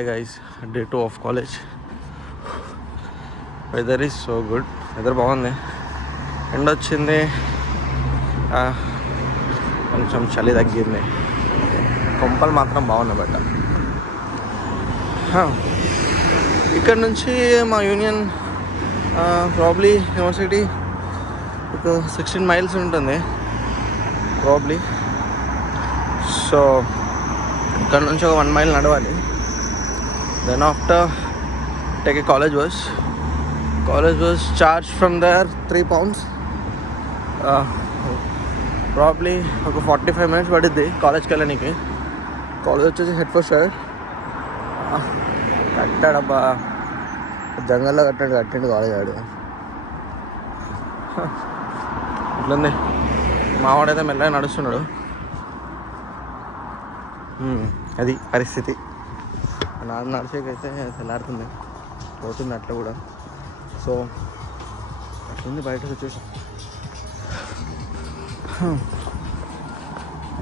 Hey guys, day 2 of college. Weather is so good. Weather బాగుంది. ఎండ వచ్చింది, కొంచెం చలి తగ్గింది. కొంపలు మాత్రం బాగున్నాయి బట్ట. ఇక్కడ నుంచి మా యూనియన్ ప్రాబ్లీ యూనివర్సిటీ ఒక 16 miles ఉంటుంది ప్రాబ్లీ. సో ఇక్కడ నుంచి ఒక 1 mile నడవాలి. Then after take a college bus charged from there 3 pounds. Probably ఒక 45 minutes పడుద్ది కాలేజ్కి వెళ్ళడానికి. కాలేజ్ వచ్చేసి హెడ్ఫోర్డ్షైర్. కట్టాడబ్బా, జంగల్లో కట్టిండు కాలేజ్ ఆడు. ఇట్లుంది, మావాడైతే మెల్లగా నడుస్తున్నాడు. అది పరిస్థితి. నడిచేకైతే తెల్లారుతుంది, పోతుంది అట్లా కూడా. సో అట్లుంది బయట situation.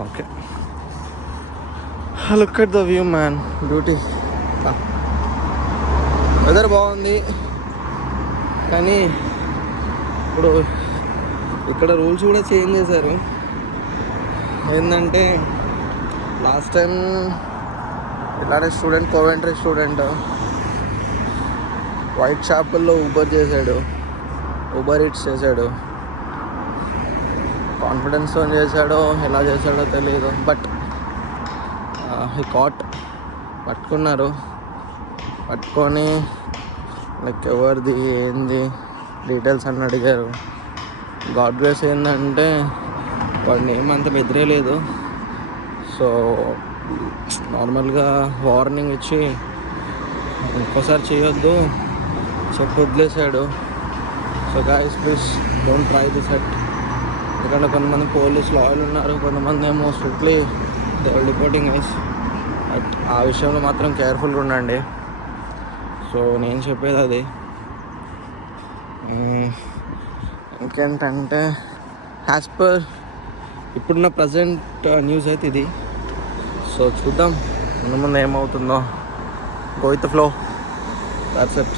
Okay, look at the view man, beauty. Weather బాగుంది, కానీ ఇప్పుడు ఇక్కడ రూల్స్ కూడా చేంజ్ చేశారు. ఏంటంటే లాస్ట్ టైం ఇలానే స్టూడెంట్, కోవెంట్రీ స్టూడెంట్ వైట్ షాపుల్లో ఊబర్ చేశాడు, ఊబర్ ఈట్స్ చేశాడు. కాన్ఫిడెన్స్తో చేశాడో ఎలా చేశాడో తెలియదు, బట్ హీ కాట్. పట్టుకొని లైక్ ఎవరిది ఏంది డీటెయిల్స్ అని అడిగారు. గాడ్ గ్రేస్ ఏంటంటే వాడిని ఏమంత బెదిరేలేదు. సో నార్మల్గా వార్నింగ్ ఇచ్చి ఇంకోసారి చేయొద్దు చెప్పి వదిలేశాడు. So guys please don't try this at. ఎందుకంటే కొంతమంది పోలీస్ లాయర్లు ఉన్నారు, కొంతమంది ఏమో strictly they are reporting guys. But ఆ విషయంలో మాత్రం కేర్ఫుల్గా ఉండండి. సో నేను చెప్పేది అది. ఇంకేంటంటే యాజ్ పర్ ఇప్పుడున్న ప్రజెంట్ న్యూస్ అయితే ఇది. సో చూద్దాం ముందు ఏమవుతుందో. Go with the flow, that's it.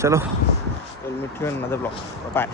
చలో, will meet you in another blog. Bye.